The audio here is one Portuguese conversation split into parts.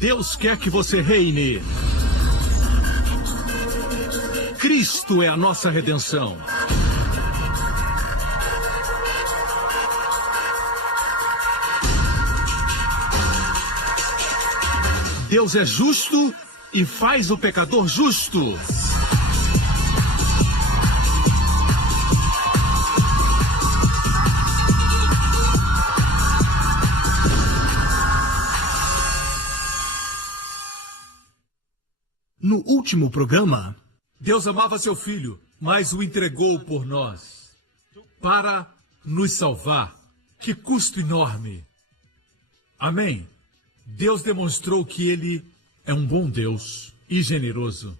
Deus quer que você reine. Cristo é a nossa redenção. Deus é justo e faz o pecador justo. No último programa, Deus amava seu filho, mas o entregou por nós, para nos salvar. Que custo enorme! Amém? Deus demonstrou que Ele é um bom Deus e generoso.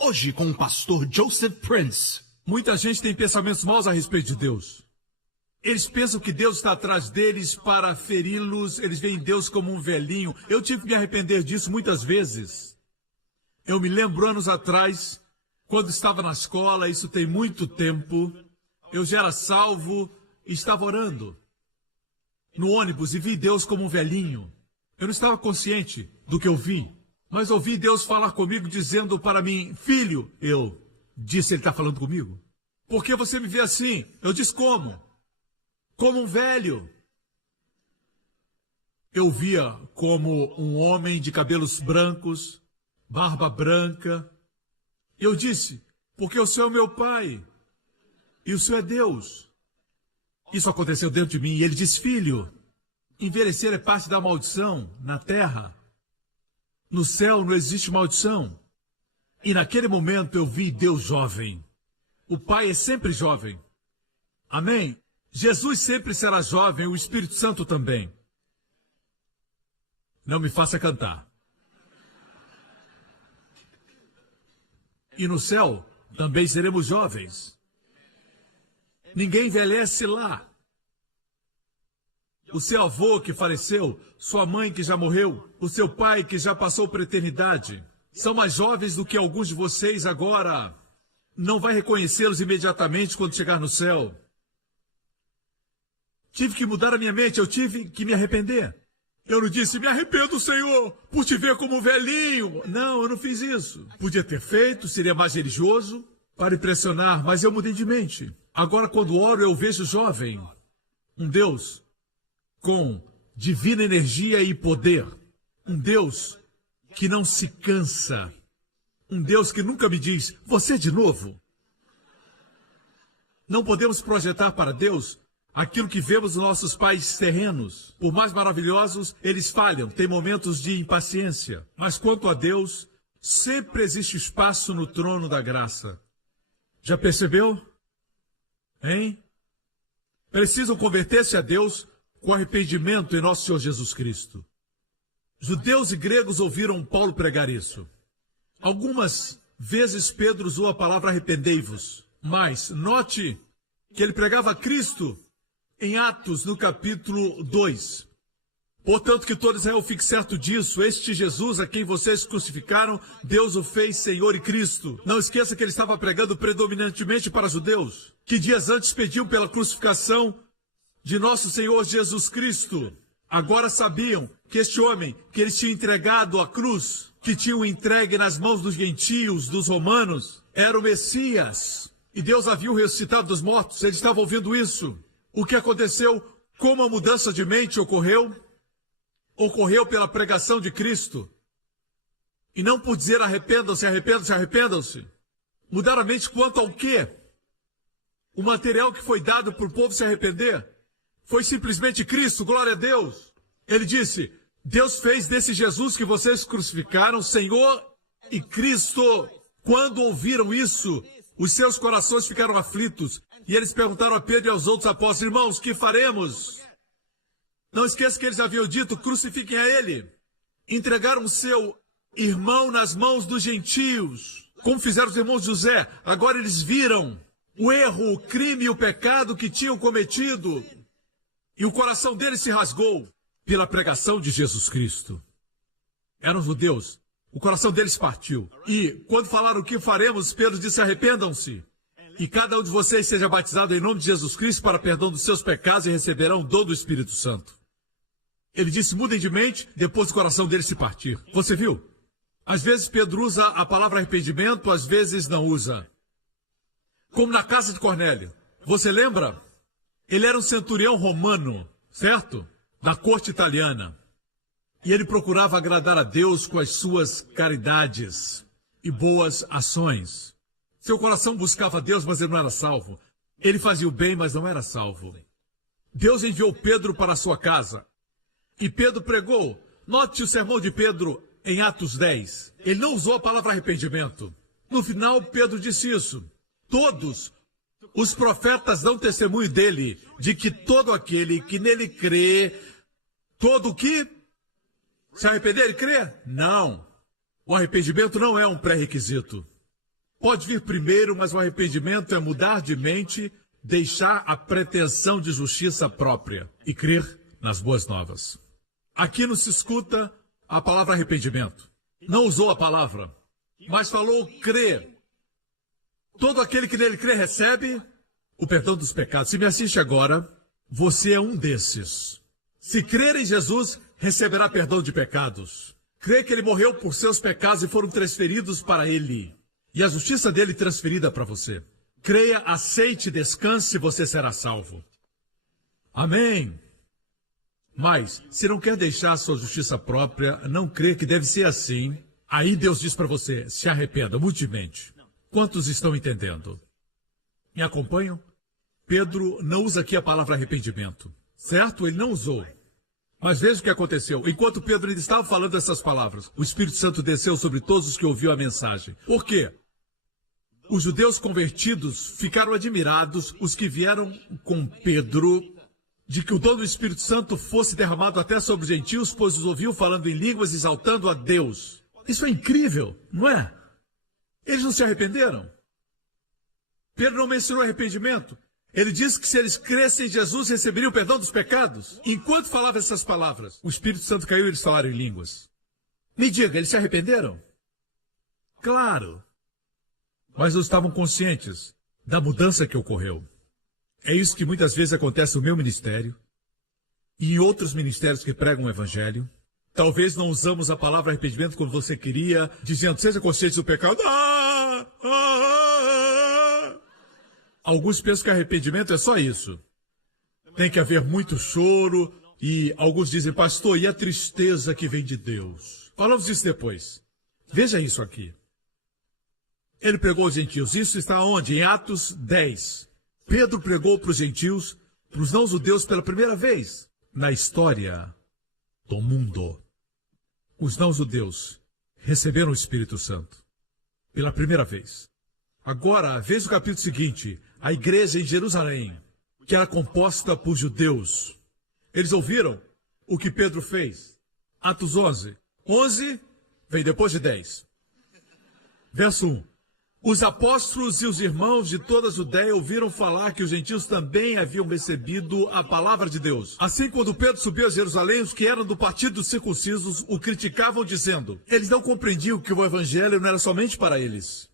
Hoje com o pastor Joseph Prince. Muita gente tem pensamentos maus a respeito de Deus. Eles pensam que Deus está atrás deles para feri-los, eles veem Deus como um velhinho. Eu tive que me arrepender disso muitas vezes. Eu me lembro anos atrás, quando estava na escola, isso tem muito tempo, eu já era salvo e estava orando no ônibus e vi Deus como um velhinho. Eu não estava consciente do que eu vi, mas ouvi Deus falar comigo dizendo para mim, filho, eu disse, ele está falando comigo. Por que você me vê assim? Eu disse, como? Como um velho. Eu via como um homem de cabelos brancos, barba branca. Eu disse, porque o Senhor é meu pai e o Senhor é Deus. Isso aconteceu dentro de mim e ele disse, filho, envelhecer é parte da maldição na terra. No céu não existe maldição. E naquele momento eu vi Deus jovem. O Pai é sempre jovem. Amém? Jesus sempre será jovem, o Espírito Santo também. Não me faça cantar. E no céu também seremos jovens. Ninguém envelhece lá. O seu avô que faleceu, sua mãe que já morreu, o seu pai que já passou por eternidade, são mais jovens do que alguns de vocês agora. Não vai reconhecê-los imediatamente quando chegar no céu. Tive que mudar a minha mente, eu tive que me arrepender. Eu não disse, me arrependo, Senhor, por te ver como um velhinho. Não, eu não fiz isso. Podia ter feito, seria mais religioso, para impressionar, mas eu mudei de mente. Agora, quando oro, eu vejo jovem. Um Deus com divina energia e poder. Um Deus que não se cansa. Um Deus que nunca me diz, você de novo. Não podemos projetar para Deus aquilo que vemos nos nossos pais terrenos. Por mais maravilhosos, eles falham, têm momentos de impaciência. Mas quanto a Deus, sempre existe espaço no trono da graça. Já percebeu? Hein? Precisam converter-se a Deus com arrependimento em nosso Senhor Jesus Cristo. Judeus e gregos ouviram Paulo pregar isso. Algumas vezes Pedro usou a palavra arrependei-vos. Mas note que ele pregava Cristo em Atos, no capítulo 2. Portanto, que todo Israel fique certo disso, este Jesus a quem vocês crucificaram, Deus o fez Senhor e Cristo. Não esqueça que ele estava pregando predominantemente para judeus, que dias antes pediam pela crucificação de nosso Senhor Jesus Cristo. Agora sabiam que este homem, que eles tinham entregado à cruz, que tinham entregue nas mãos dos gentios, dos romanos, era o Messias. E Deus havia o ressuscitado dos mortos, eles estavam ouvindo isso. O que aconteceu? Como a mudança de mente ocorreu? Ocorreu pela pregação de Cristo. E não por dizer arrependam-se, arrependam-se, arrependam-se. Mudar a mente quanto ao quê? O material que foi dado para o povo se arrepender foi simplesmente Cristo, glória a Deus. Ele disse, Deus fez desse Jesus que vocês crucificaram, Senhor e Cristo. Quando ouviram isso, os seus corações ficaram aflitos. E eles perguntaram a Pedro e aos outros apóstolos, irmãos, que faremos? Não esqueça que eles haviam dito, crucifiquem a ele. Entregaram seu irmão nas mãos dos gentios, como fizeram os irmãos de José. Agora eles viram o erro, o crime e o pecado que tinham cometido. E o coração deles se rasgou pela pregação de Jesus Cristo. Eram judeus. O coração deles partiu. E quando falaram o que faremos, Pedro disse, arrependam-se. E cada um de vocês seja batizado em nome de Jesus Cristo para perdão dos seus pecados e receberão o dom do Espírito Santo. Ele disse, mudem de mente, depois o coração dele se partir. Você viu? Às vezes Pedro usa a palavra arrependimento, às vezes não usa. Como na casa de Cornélio. Você lembra? Ele era um centurião romano, certo? Da corte italiana. E ele procurava agradar a Deus com as suas caridades e boas ações. Seu coração buscava a Deus, mas ele não era salvo. Ele fazia o bem, mas não era salvo. Deus enviou Pedro para a sua casa. E Pedro pregou. Note o sermão de Pedro em Atos 10. Ele não usou a palavra arrependimento. No final, Pedro disse isso. Todos os profetas dão testemunho dele, de que todo aquele que nele crê, todo o que se arrepender e crer? Não. O arrependimento não é um pré-requisito. Pode vir primeiro, mas o arrependimento é mudar de mente, deixar a pretensão de justiça própria e crer nas boas novas. Aqui não se escuta a palavra arrependimento. Não usou a palavra, mas falou crer. Todo aquele que nele crê recebe o perdão dos pecados. Se me assiste agora, você é um desses. Se crer em Jesus, receberá perdão de pecados. Crê que ele morreu por seus pecados e foram transferidos para ele. E a justiça dele transferida para você. Creia, aceite, descanse e você será salvo. Amém. Mas, se não quer deixar a sua justiça própria, não crê que deve ser assim, aí Deus diz para você, se arrependa, mude de mente. Quantos estão entendendo? Me acompanham? Pedro não usa aqui a palavra arrependimento. Certo? Ele não usou. Mas veja o que aconteceu. Enquanto Pedro ainda estava falando essas palavras, o Espírito Santo desceu sobre todos os que ouviram a mensagem. Por quê? Os judeus convertidos ficaram admirados, os que vieram com Pedro, de que o dom do Espírito Santo fosse derramado até sobre os gentios, pois os ouviam falando em línguas, exaltando a Deus. Isso é incrível, não é? Eles não se arrependeram. Pedro não mencionou arrependimento. Ele disse que se eles crescem em Jesus, receberiam o perdão dos pecados. Enquanto falava essas palavras, o Espírito Santo caiu e eles falaram em línguas. Me diga, eles se arrependeram? Claro. Mas não estavam conscientes da mudança que ocorreu. É isso que muitas vezes acontece no meu ministério e em outros ministérios que pregam o Evangelho. Talvez não usamos a palavra arrependimento como você queria, dizendo, seja consciente do pecado. Alguns pensam que arrependimento é só isso. Tem que haver muito choro e alguns dizem, pastor, e a tristeza que vem de Deus? Falamos disso depois. Veja isso aqui. Ele pregou aos gentios. Isso está onde? Em Atos 10. Pedro pregou para os gentios, para os não-judeus pela primeira vez na história do mundo. Os não-judeus receberam o Espírito Santo pela primeira vez. Agora, veja o capítulo seguinte, a igreja em Jerusalém, que era composta por judeus. Eles ouviram o que Pedro fez. Atos 11. 11 vem depois de 10. Verso 1. Os apóstolos e os irmãos de toda a Judéia ouviram falar que os gentios também haviam recebido a palavra de Deus. Assim, quando Pedro subiu a Jerusalém, os que eram do partido dos circuncisos o criticavam, dizendo, eles não compreendiam que o evangelho não era somente para eles.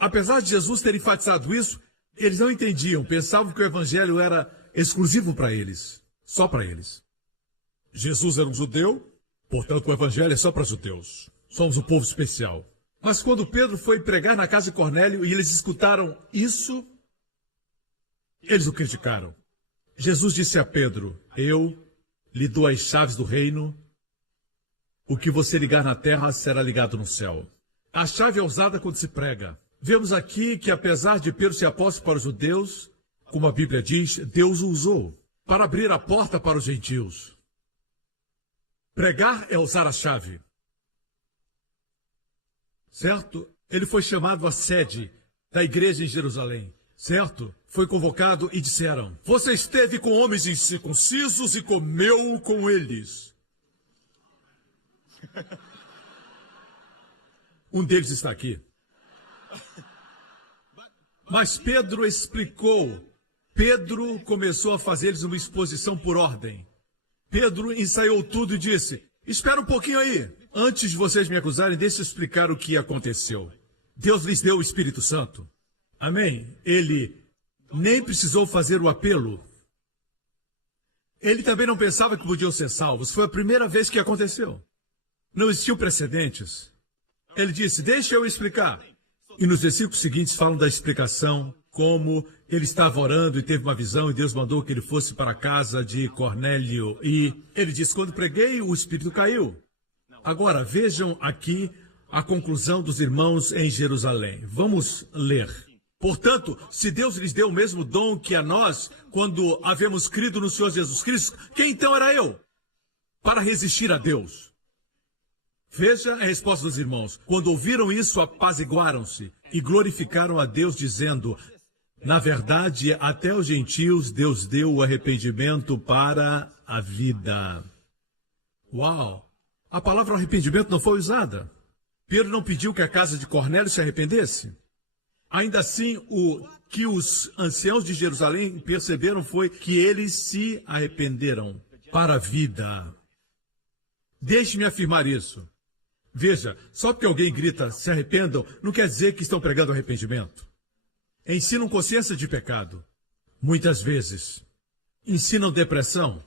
Apesar de Jesus ter enfatizado isso, eles não entendiam, pensavam que o evangelho era exclusivo para eles, só para eles. Jesus era um judeu, portanto o evangelho é só para judeus. Somos um povo especial. Mas quando Pedro foi pregar na casa de Cornélio e eles escutaram isso, eles o criticaram. Jesus disse a Pedro, eu lhe dou as chaves do reino, o que você ligar na terra será ligado no céu. A chave é usada quando se prega. Vemos aqui que apesar de Pedro ser apóstolo para os judeus, como a Bíblia diz, Deus o usou para abrir a porta para os gentios. Pregar é usar a chave. Certo? Ele foi chamado à sede da igreja em Jerusalém. Certo? Foi convocado e disseram, você esteve com homens incircuncisos e comeu com eles. Um deles está aqui. Mas Pedro explicou. Pedro começou a fazer-lhes uma exposição por ordem. Pedro ensaiou tudo e disse, espera um pouquinho aí. Antes de vocês me acusarem, deixa eu explicar o que aconteceu. Deus lhes deu o Espírito Santo. Amém? Ele nem precisou fazer o apelo. Ele também não pensava que podiam ser salvos. Foi a primeira vez que aconteceu. Não existiam precedentes. Ele disse, deixa eu explicar. E nos versículos seguintes falam da explicação, como ele estava orando e teve uma visão e Deus mandou que ele fosse para a casa de Cornélio. E ele disse, quando preguei, o Espírito caiu. Agora, vejam aqui a conclusão dos irmãos em Jerusalém. Vamos ler. Portanto, se Deus lhes deu o mesmo dom que a nós, quando havemos crido no Senhor Jesus Cristo, quem então era eu para resistir a Deus? Veja a resposta dos irmãos. Quando ouviram isso, apaziguaram-se e glorificaram a Deus, dizendo, na verdade, até os gentios Deus deu o arrependimento para a vida. Uau! A palavra arrependimento não foi usada. Pedro não pediu que a casa de Cornélio se arrependesse. Ainda assim, o que os anciãos de Jerusalém perceberam foi que eles se arrependeram para a vida. Deixe-me afirmar isso. Veja, só porque alguém grita, se arrependam, não quer dizer que estão pregando arrependimento. Ensinam consciência de pecado. Muitas vezes. Ensinam depressão.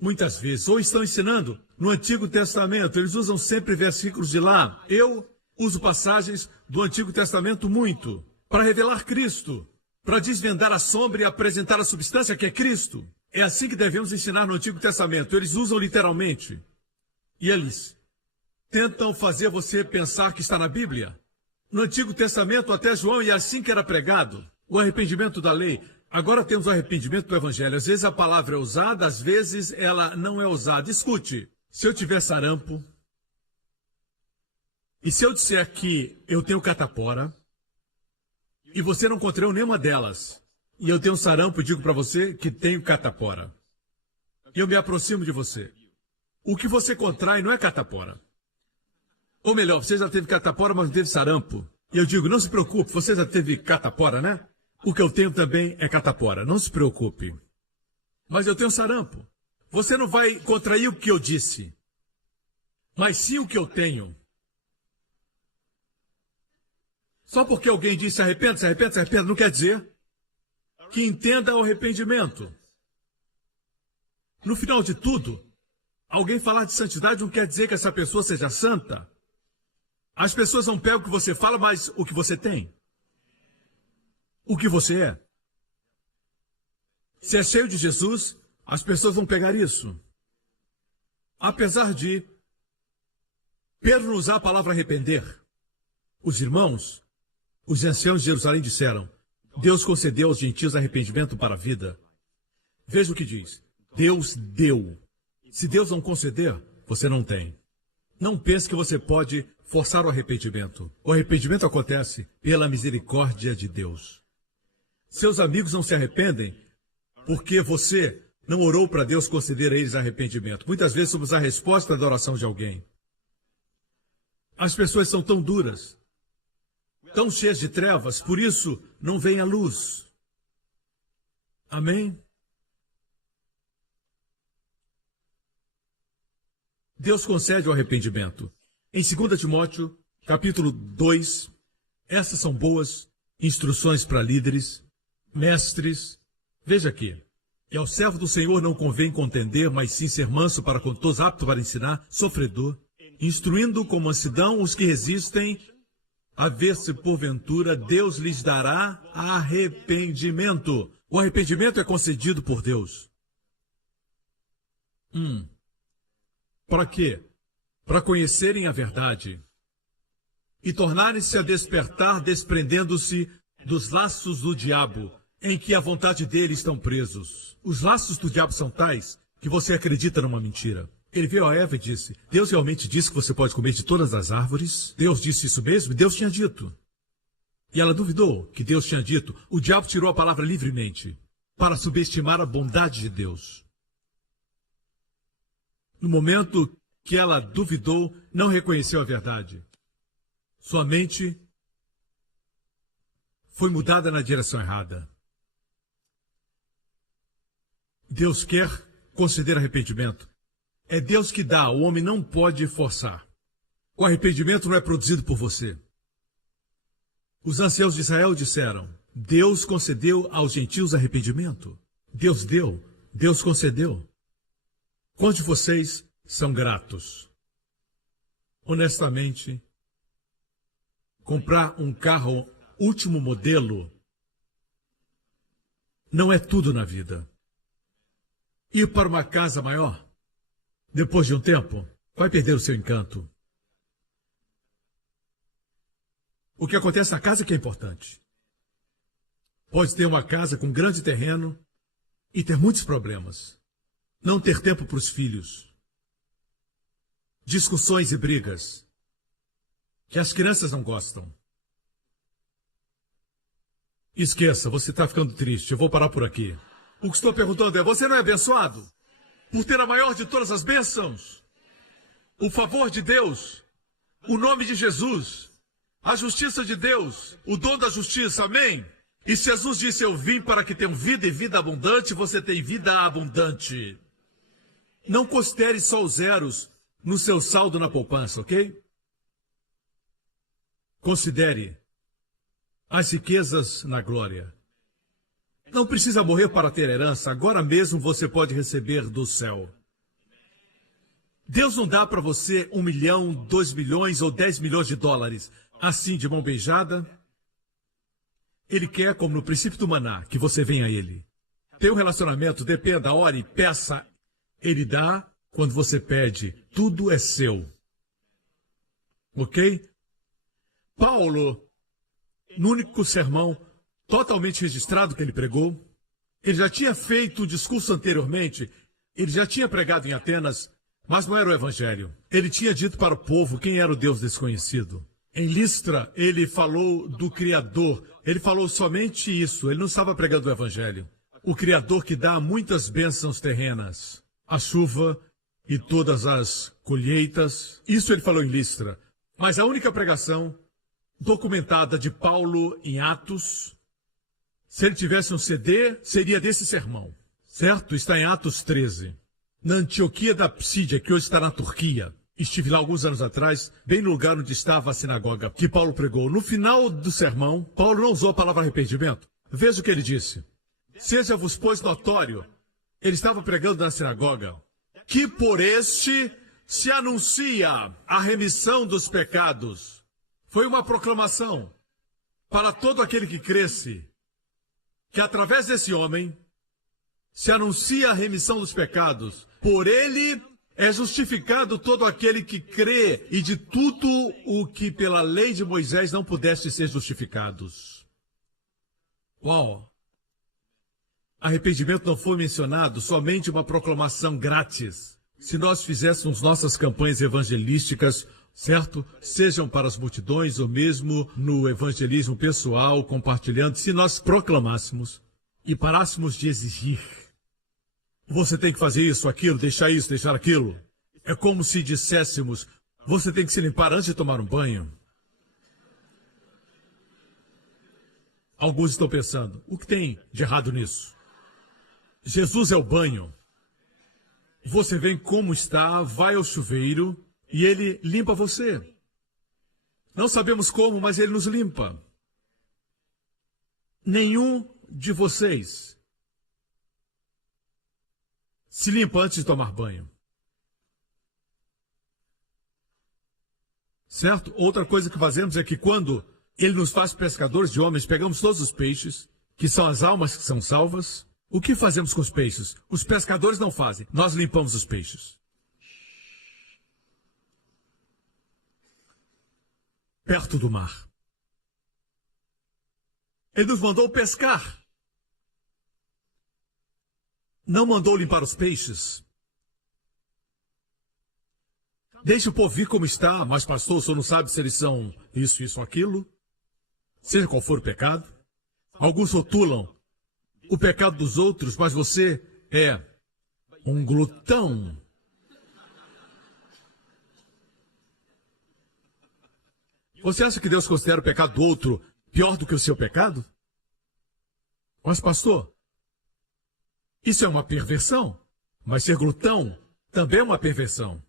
Muitas vezes. Ou estão ensinando no Antigo Testamento. Eles usam sempre versículos de lá. Eu uso passagens do Antigo Testamento muito. Para revelar Cristo. Para desvendar a sombra e apresentar a substância que é Cristo. É assim que devemos ensinar no Antigo Testamento. Eles usam literalmente. E eles tentam fazer você pensar que está na Bíblia. No Antigo Testamento, até João, e assim que era pregado, o arrependimento da lei. Agora temos o arrependimento do Evangelho. Às vezes a palavra é usada, às vezes ela não é usada. Escute, se eu tiver sarampo, e se eu disser que eu tenho catapora, e você não contraiu nenhuma delas, e eu tenho sarampo e digo para você que tenho catapora, e eu me aproximo de você, o que você contrai não é catapora. Ou melhor, você já teve catapora, mas não teve sarampo. E eu digo, não se preocupe, você já teve catapora, né? O que eu tenho também é catapora, não se preocupe. Mas eu tenho sarampo. Você não vai contrair o que eu disse, mas sim o que eu tenho. Só porque alguém disse se arrependa, se arrependa, se arrependa, não quer dizer que entenda o arrependimento. No final de tudo, alguém falar de santidade não quer dizer que essa pessoa seja santa. As pessoas não pegam o que você fala, mas o que você tem. O que você é. Se é cheio de Jesus, as pessoas vão pegar isso. Apesar de Pedro usar a palavra arrepender, os irmãos, os anciãos de Jerusalém disseram, Deus concedeu aos gentios arrependimento para a vida. Veja o que diz. Deus deu. Se Deus não conceder, você não tem. Não pense que você pode forçar o arrependimento. O arrependimento acontece pela misericórdia de Deus. Seus amigos não se arrependem porque você não orou para Deus conceder a eles arrependimento. Muitas vezes somos a resposta da oração de alguém. As pessoas são tão duras, tão cheias de trevas, por isso não vem a luz. Amém? Deus concede o arrependimento. Em 2 Timóteo, capítulo 2, essas são boas instruções para líderes, mestres. Veja aqui. E ao servo do Senhor não convém contender, mas sim ser manso para com todos, apto para ensinar, sofredor, instruindo com mansidão os que resistem, a ver se porventura Deus lhes dará arrependimento. O arrependimento é concedido por Deus. Para quê? Para conhecerem a verdade e tornarem-se a despertar, desprendendo-se dos laços do diabo, em que a vontade dele estão presos. Os laços do diabo são tais que você acredita numa mentira. Ele veio a Eva e disse, Deus realmente disse que você pode comer de todas as árvores? Deus disse isso mesmo? Deus tinha dito. E ela duvidou que Deus tinha dito. O diabo tirou a palavra livremente para subestimar a bondade de Deus. No momento que ela duvidou, não reconheceu a verdade. Sua mente foi mudada na direção errada. Deus quer conceder arrependimento. É Deus que dá, o homem não pode forçar. O arrependimento não é produzido por você. Os anciãos de Israel disseram, Deus concedeu aos gentios arrependimento. Deus deu, Deus concedeu. Quantos de vocês são gratos? Honestamente, comprar um carro último modelo não é tudo na vida. Ir para uma casa maior, depois de um tempo, vai perder o seu encanto. O que acontece na casa é que é importante. Pode ter uma casa com grande terreno e ter muitos problemas. Não ter tempo para os filhos. Discussões e brigas que as crianças não gostam. Esqueça, você está ficando triste. Eu vou parar por aqui. O que estou perguntando é, você não é abençoado? Por ter a maior de todas as bênçãos? O favor de Deus? O nome de Jesus? A justiça de Deus? O dom da justiça? Amém? E se Jesus disse, eu vim para que tenham vida e vida abundante, você tem vida abundante. Não considere só os zeros no seu saldo na poupança, ok? Considere as riquezas na glória. Não precisa morrer para ter herança. Agora mesmo você pode receber do céu. Deus não dá para você 1 milhão, 2 milhões ou 10 milhões de dólares assim de mão beijada. Ele quer, como no princípio do maná, que você venha a Ele. Tem um relacionamento, dependa, ore, peça. Ele dá quando você pede. Tudo é seu. Ok? Paulo, no único sermão totalmente registrado que ele pregou, ele já tinha feito o discurso anteriormente, ele já tinha pregado em Atenas, mas não era o evangelho. Ele tinha dito para o povo quem era o Deus desconhecido. Em Listra, ele falou do Criador. Ele falou somente isso. Ele não estava pregando o evangelho. O Criador que dá muitas bênçãos terrenas. A chuva e todas as colheitas. Isso ele falou em Listra. Mas a única pregação documentada de Paulo em Atos, se ele tivesse um CD, seria desse sermão. Certo? Está em Atos 13. Na Antioquia da Psídia, que hoje está na Turquia. Estive lá alguns anos atrás, bem no lugar onde estava a sinagoga que Paulo pregou. No final do sermão, Paulo não usou a palavra arrependimento. Veja o que ele disse. Seja-vos, pois, notório, ele estava pregando na sinagoga, que por este se anuncia a remissão dos pecados. Foi uma proclamação para todo aquele que cresce, que através desse homem se anuncia a remissão dos pecados. Por ele é justificado todo aquele que crê, e de tudo o que pela lei de Moisés não pudesse ser justificados. Uau! Arrependimento não foi mencionado, somente uma proclamação grátis. Se nós fizéssemos nossas campanhas evangelísticas, certo? Sejam para as multidões ou mesmo no evangelismo pessoal, compartilhando, se nós proclamássemos e parássemos de exigir, você tem que fazer isso, aquilo, deixar aquilo. É como se disséssemos, você tem que se limpar antes de tomar um banho. Alguns estão pensando, o que tem de errado nisso? Jesus é o banho. Você vem como está, vai ao chuveiro e ele limpa você. Não sabemos como, mas ele nos limpa. Nenhum de vocês se limpa antes de tomar banho. Certo? Outra coisa que fazemos é que quando ele nos faz pescadores de homens, pegamos todos os peixes, que são as almas que são salvas. O que fazemos com os peixes? Os pescadores não fazem. Nós limpamos os peixes. Perto do mar. Ele nos mandou pescar. Não mandou limpar os peixes. Deixe o povo vir como está, mas pastor, o senhor não sabe se eles são isso, aquilo. Seja qual for o pecado. Alguns rotulam o pecado dos outros, mas você é um glutão. Você acha que Deus considera o pecado do outro pior do que o seu pecado? Mas pastor, isso é uma perversão, mas ser glutão também é uma perversão.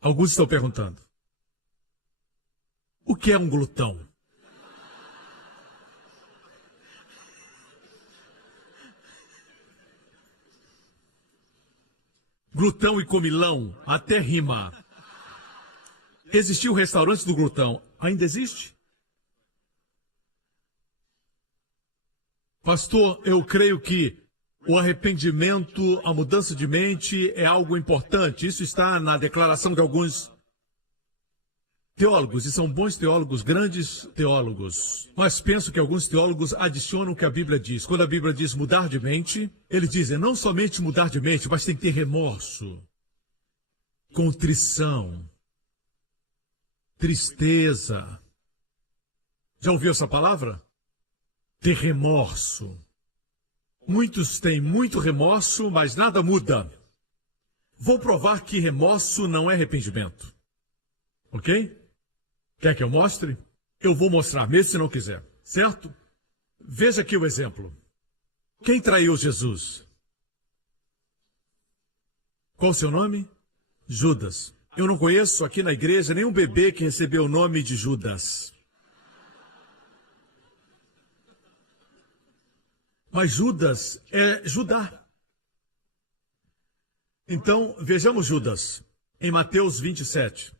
Alguns estão perguntando, o que é um glutão? glutão e comilão, até rima. Existia o restaurante do glutão. Ainda existe? Pastor, eu creio que o arrependimento, a mudança de mente é algo importante. Isso está na declaração de alguns teólogos, e são bons teólogos, grandes teólogos. Mas penso que alguns teólogos adicionam o que a Bíblia diz. Quando a Bíblia diz mudar de mente, eles dizem não somente mudar de mente, mas tem que ter remorso, contrição, tristeza. Já ouviu essa palavra? Ter remorso. Muitos têm muito remorso, mas nada muda. Vou provar que remorso não é arrependimento. Ok? Quer que eu mostre? Eu vou mostrar, mesmo se não quiser. Certo? Veja aqui o exemplo. Quem traiu Jesus? Qual o seu nome? Judas. Eu não conheço aqui na igreja nenhum bebê que recebeu o nome de Judas. Mas Judas é Judá. Então, vejamos Judas, em Mateus 27.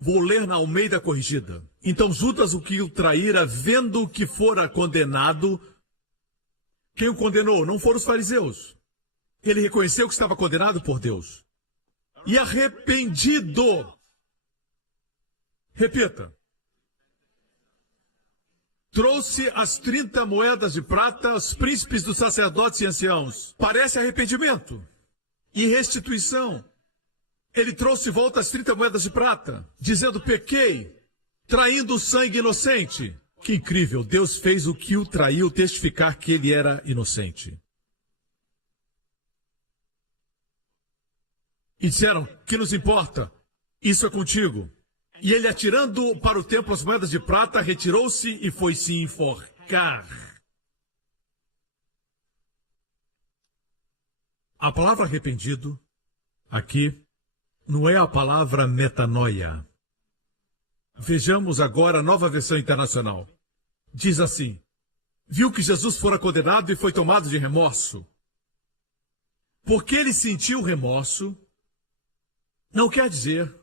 Vou ler na Almeida Corrigida. Então Judas, o que o traíra, vendo que fora condenado, quem o condenou? Não foram os fariseus. Ele reconheceu que estava condenado por Deus. E arrependido. Repita. Trouxe as 30 moedas de prata aos príncipes dos sacerdotes e anciãos. Parece arrependimento e restituição. Ele trouxe de volta as 30 moedas de prata, dizendo, pequei, traindo o sangue inocente. Que incrível, Deus fez o que o traiu testificar que ele era inocente. E disseram, que nos importa? Isso é contigo. E ele, atirando para o templo as moedas de prata, retirou-se e foi se enforcar. A palavra arrependido, aqui, não é a palavra metanoia. Vejamos agora a Nova Versão Internacional. Diz assim, viu que Jesus fora condenado e foi tomado de remorso. Porque ele sentiu remorso, não quer dizer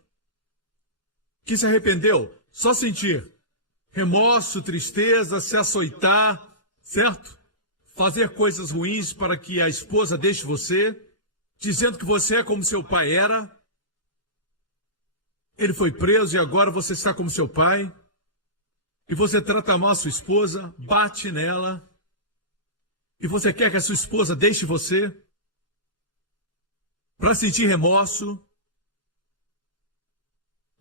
que se arrependeu, só sentir remorso, tristeza, se açoitar, certo? Fazer coisas ruins para que a esposa deixe você, dizendo que você é como seu pai era. Ele foi preso e agora você está como seu pai. E você trata mal a sua esposa, bate nela. E você quer que a sua esposa deixe você para sentir remorso,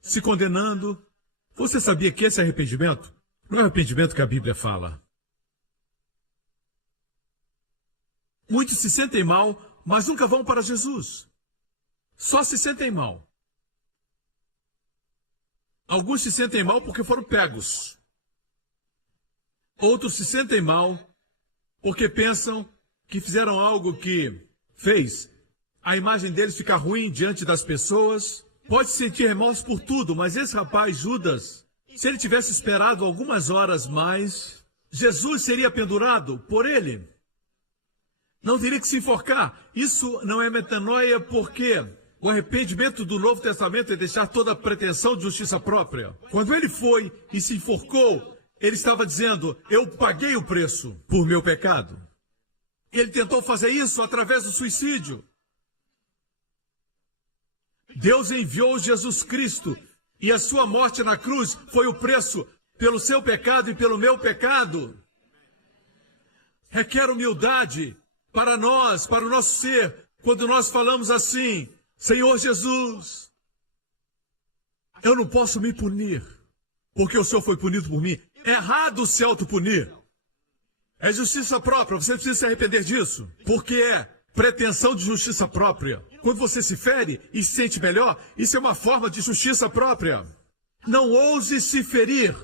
se condenando. Você sabia que esse arrependimento não é o arrependimento que a Bíblia fala? Muitos se sentem mal, mas nunca vão para Jesus. Só se sentem mal. Alguns se sentem mal porque foram pegos. Outros se sentem mal porque pensam que fizeram algo que fez a imagem deles ficar ruim diante das pessoas. Pode sentir remorso por tudo, mas esse rapaz, Judas, se ele tivesse esperado algumas horas mais, Jesus seria pendurado por ele. Não teria que se enforcar. Isso não é metanoia porque o arrependimento do Novo Testamento é deixar toda a pretensão de justiça própria. Quando ele foi e se enforcou, ele estava dizendo, eu paguei o preço por meu pecado. Ele tentou fazer isso através do suicídio. Deus enviou Jesus Cristo e a sua morte na cruz foi o preço pelo seu pecado e pelo meu pecado. Requer humildade para nós, para o nosso ser, quando nós falamos assim, Senhor Jesus, eu não posso me punir, porque o Senhor foi punido por mim. É errado se autopunir. É justiça própria, você precisa se arrepender disso, porque é pretensão de justiça própria. Quando você se fere e se sente melhor, isso é uma forma de justiça própria. Não ouse se ferir.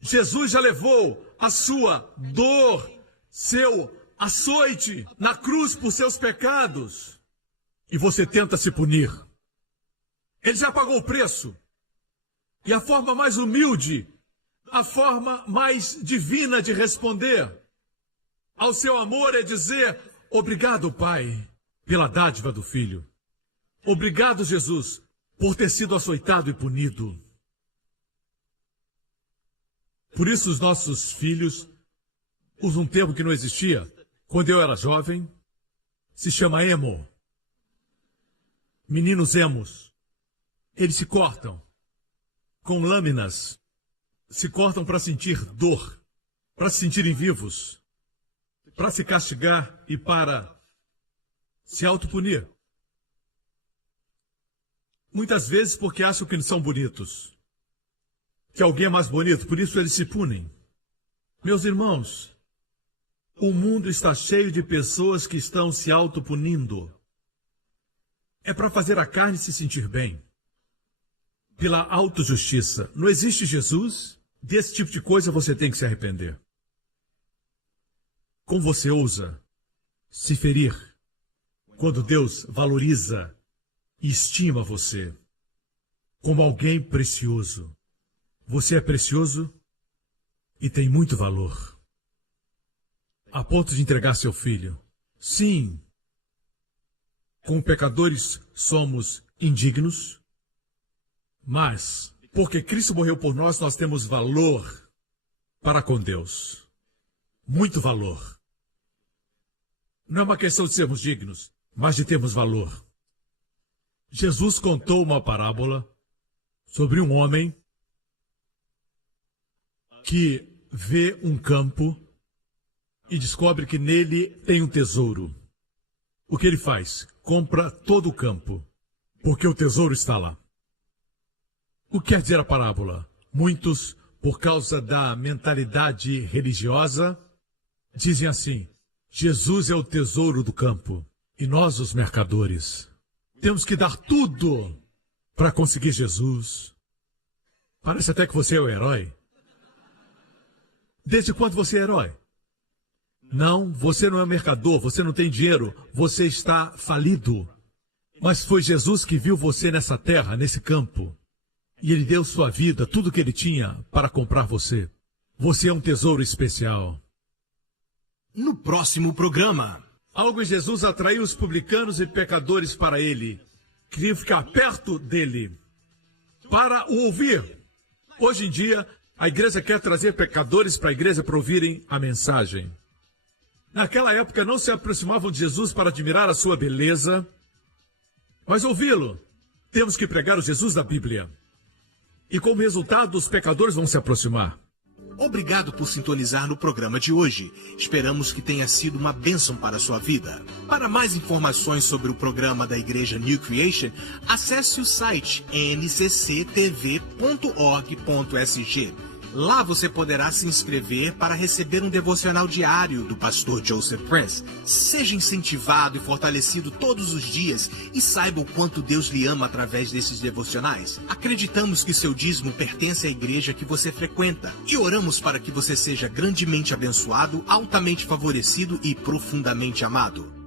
Jesus já levou a sua dor, seu açoite na cruz por seus pecados. E você tenta se punir. Ele já pagou o preço. E a forma mais humilde, a forma mais divina de responder ao seu amor é dizer, obrigado, Pai, pela dádiva do Filho. Obrigado, Jesus, por ter sido açoitado e punido. Por isso os nossos filhos usam um termo que não existia. Quando eu era jovem, se chama emo. Meninos emos. Eles se cortam com lâminas. Se cortam para sentir dor, para se sentirem vivos, para se castigar e para se autopunir. Muitas vezes porque acham que não são bonitos, que alguém é mais bonito, por isso eles se punem. Meus irmãos, o mundo está cheio de pessoas que estão se autopunindo. É para fazer a carne se sentir bem. Pela autojustiça. Não existe Jesus? Desse tipo de coisa você tem que se arrepender. Como você ousa se ferir quando Deus valoriza e estima você como alguém precioso? Você é precioso e tem muito valor, a ponto de entregar seu filho. Sim, como pecadores somos indignos, mas porque Cristo morreu por nós, nós temos valor para com Deus. Muito valor. Não é uma questão de sermos dignos, mas de termos valor. Jesus contou uma parábola sobre um homem que vê um campo e descobre que nele tem um tesouro. O que ele faz? Compra todo o campo, porque o tesouro está lá. O que quer dizer a parábola? Muitos, por causa da mentalidade religiosa, dizem assim: Jesus é o tesouro do campo e nós os mercadores. Temos que dar tudo para conseguir Jesus. Parece até que você é o herói. Desde quando você é herói? Não, você não é mercador, você não tem dinheiro, você está falido. Mas foi Jesus que viu você nessa terra, nesse campo. E ele deu sua vida, tudo que ele tinha, para comprar você. Você é um tesouro especial. No próximo programa, algo em Jesus atraiu os publicanos e pecadores para ele. Queriam ficar perto dele, para o ouvir. Hoje em dia, a igreja quer trazer pecadores para a igreja para ouvirem a mensagem. Naquela época não se aproximavam de Jesus para admirar a sua beleza, mas ouvi-lo. Temos que pregar o Jesus da Bíblia. E como resultado, os pecadores vão se aproximar. Obrigado por sintonizar no programa de hoje. Esperamos que tenha sido uma bênção para a sua vida. Para mais informações sobre o programa da Igreja New Creation, acesse o site ncctv.org.sg. Lá você poderá se inscrever para receber um devocional diário do pastor Joseph Prince. Seja incentivado e fortalecido todos os dias e saiba o quanto Deus lhe ama através desses devocionais. Acreditamos que seu dízimo pertence à igreja que você frequenta e oramos para que você seja grandemente abençoado, altamente favorecido e profundamente amado.